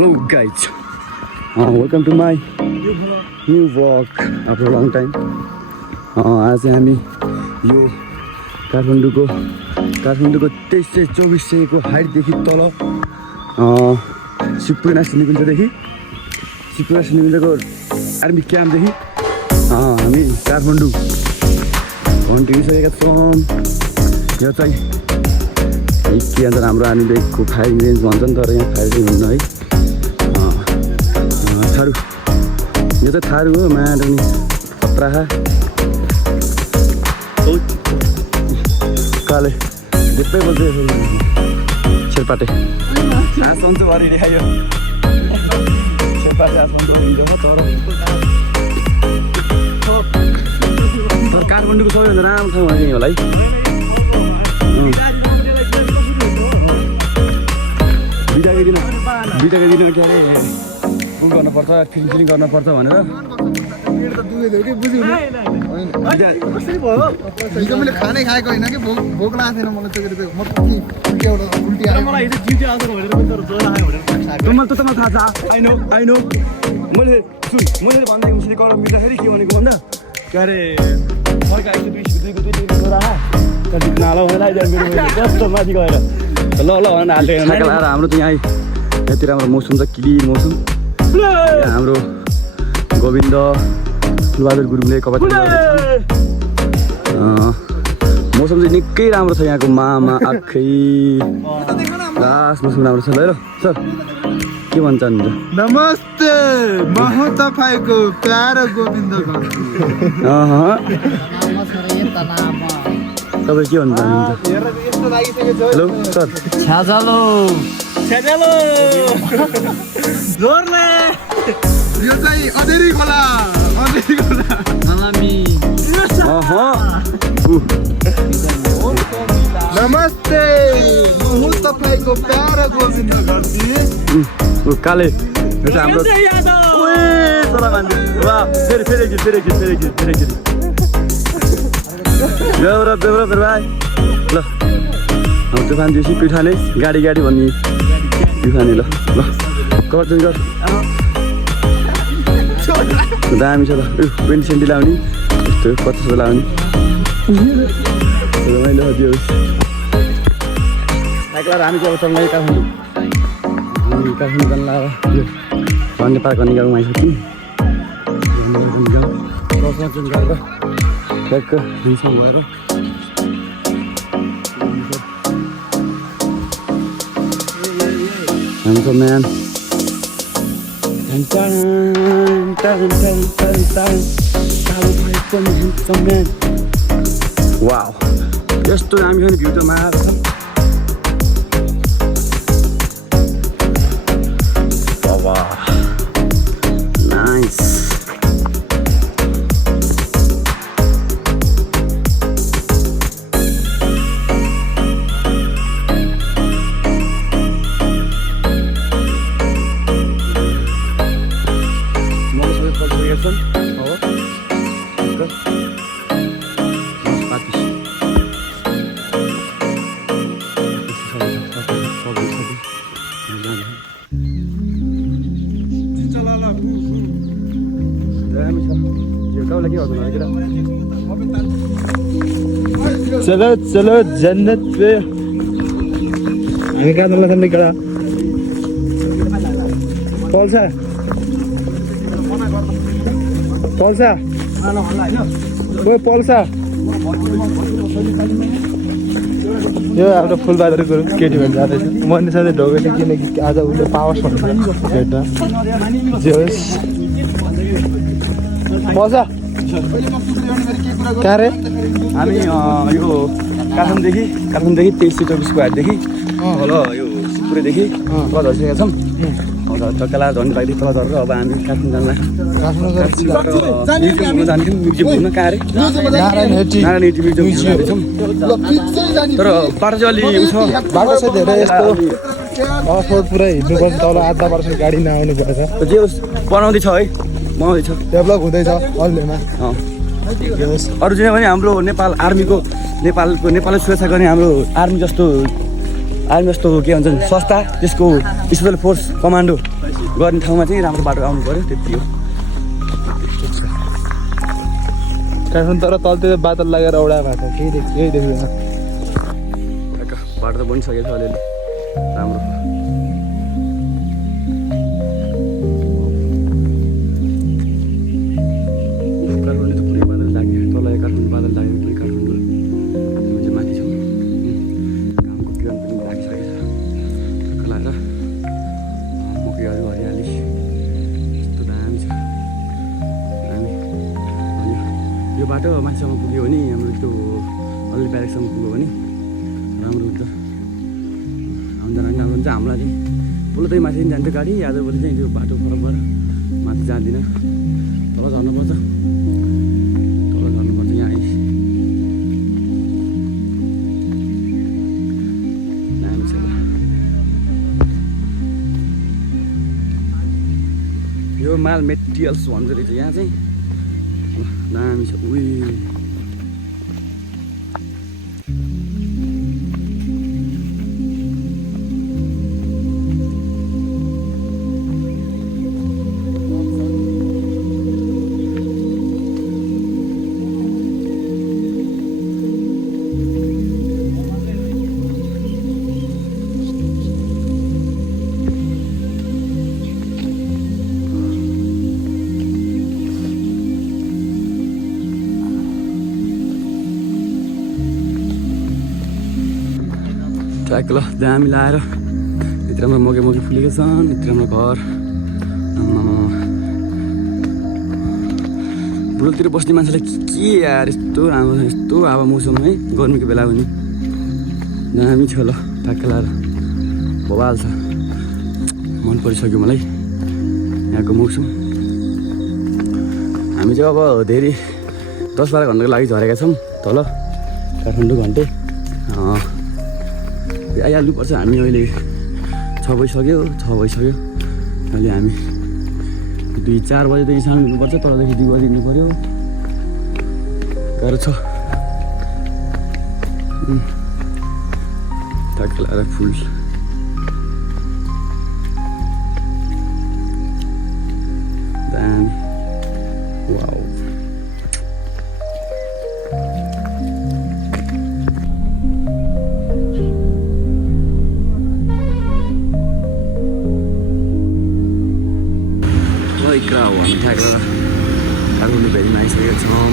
Hello guys, welcome to my new vlog after a long time. आज हामी यो काठमाडौँको 2324 को हाइटदेखि तल सिपुना सिनिकुञ्जदेखि आर्मी क्याम्पदेखि हामी काठमाडौँ घुमिसकेका छौँ। यो चाहिँ के भन्छ हाम्रो आर्मीको फायरिङ रेन्ज भन्छ नि, तर यहाँ फायरिङ हुन्न है। थारू यो चाहिँ थारू हो, माडनी पत्राहा काले डिप्पै बोल्दै शेर्पाटे आसन्छु भरि देखायो शेर्पाटे आसन्छु हिँड्छ तर काठमाडौँको सबैभन्दा राम्रो ठाउँ भने होला है। बिटाकै दिन के उ गर्नुपर्छ, फिलिङ गर्नुपर्छ भनेर मैले खानै खाएको होइन कि भोक लागेको थिएन मलाई तपाईँ थाहा छ। आई नो मैले भन्दाखेरि उसले कर मिल्दाखेरि के भनेको भन्दा के अरे फर्काएको 20 नाला कस्तो माथि गएर ल भनेर हाल्यो लाएर हाम्रो त यहाँ यति राम्रो मौसम छ, क्लिन मौसम। हाम्रो गोविन्द बहादुर गुरुङले कबड्डी मौसम चाहिँ निकै राम्रो छ यहाँको। मामा आखै लास्ट मौसम राम्रो छ। ल सर के भन्न चाहनुहुन्छ? नमस्ते, म हुँ तपाईँको प्यारो गोविन्द। तपाईँ के भन्न चाहनुहुन्छ? Hello sir. जोरले यो चाहिँ अधेरी खोला नमस्ते, म हुँ तपाईँको प्यारो गोविन्द घरती। काले यो चाहिँ हाम्रो फेरि भाइ ल तुफान दिउँसी पिठाने गाडी भन्ने पिठाने ल कभर गर दामी छ ल। पेन्ट सेन्टी लाउने यस्तो 50 लाउने रमाइलो दियो। एक्ला हामी चाहिँ अब चल्ने काठमाडौँ जान लाएर यो भन्ने पार्क गर्ने गाउँमा आइसक्यौँ। चेन्ज गरेर ट्याक्क दिउँसो भएर handsome man. Wow, यस्तो दामी छ नि भ्यू त मार छ। वाह नाइस। चलो जन्नत पे कहाँ पल्सा यो हाम्रो फुलबहादुरको केटी भएर जाँदैछ। मैले सधैँ ढोगेछ किनकि आज उसले पावर्स भन्छ भेट्दा जे होस्। पल्सा कहाँ रे? हामी यो काठमाडौँदेखि 2324 को हाटदेखि तल यो सिपुरेदेखि तल झरिसकेका छौँ। टक्कला झर्ने बाइक तल झरेर अब हामी काठमाडौँ जान्छौँ। म्युजियम घुम्न कहाँ रे? नारायण म्युजियम जाँदैछौँ। तर बाटो चाहिँ अलि उ छ, बाटो चाहिँ धेरै यस्तो अफरोड पुरै हिँड्नुपर्छ। तल आधा वर्ष गाडी नआउनु पर्छ। जे होस् बनाउँदैछ है, बनाउँदैछ, डेभलप हुँदैछ अल्लेमा। अरू चाहिँ भने हाम्रो नेपाल आर्मीको नेपालले सुरक्षा गर्ने हाम्रो आर्मी जस्तो के भन्छ संस्था, त्यसको स्पेसल फोर्स कमान्डो गर्ने ठाउँमा चाहिँ राम्रो बाटो आउनु पऱ्यो त्यति हो। काठमाडौँ तर तलतिर बादल लागेर औडा भएको छ केही देख्दैन। बाटो त बनिसकेको छ अलिअलि राम्रो। काठमाडौँ त पुरै बादल लाग्यो तल काठमाडौँ बादल लाग्यो पुरै काठमाडौँ हामी चाहिँ माथि छौँ। घामको किरण पनि लागिसकेको छ टक्क लगाएर मकैहरू हरियाली यस्तो दामी छ दामी। यो बाटो माथिसम्म पुग्यो भने हाम्रो त्यो अलि ब्यारेकसम्म पुग्यो भने राम्रो हुन्छ। आउँदा राम्रो हुन्छ। हामीलाई चाहिँ पुलतै माथि पनि जान्छ गाडी आजभोलि चाहिँ त्यो बाटो फरक भएर माथि जाँदिनँ तल झर्नुपर्छ यहाँ दामी छ। यो माल मेटेरियल्स भन्छ रहेछ यहाँ चाहिँ दामी छ। उही ट्र्याक ल दामी लाएर भित्रमा मकै फुलेको छन्। भित्रमा घर बुढोतिर बस्ने मान्छेलाई के यार यस्तो राम्रो यस्तो हावा मौसम है गर्मीको बेला पनि दामी छ। ल ट्र्याक लाएर बवाल छ मन परिसक्यो मलाई यहाँको मौसम। हामी चाहिँ अब धेरै 10-12 घन्टाको लागि झरेका छौँ तल काठमाडौँ घन्टे आइहाल्नुपर्छ। हामी अहिले 6 भइसक्यो अहिले हामी 2-4 बजेदेखि साउन्ड दिनुपर्छ तलदेखि 2 बजी हिँड्नु पऱ्यो गाह्रो छ। ट्र्याक लाएर फुल दामी वाउ। हामी काठमाडौँ भेरीमा आइसकेका छौँ।